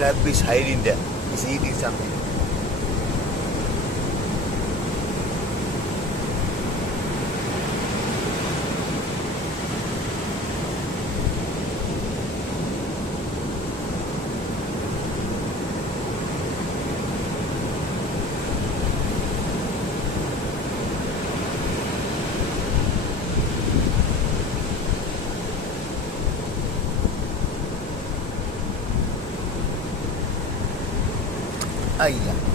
crab is hiding there. He's eating something. Ahí ya.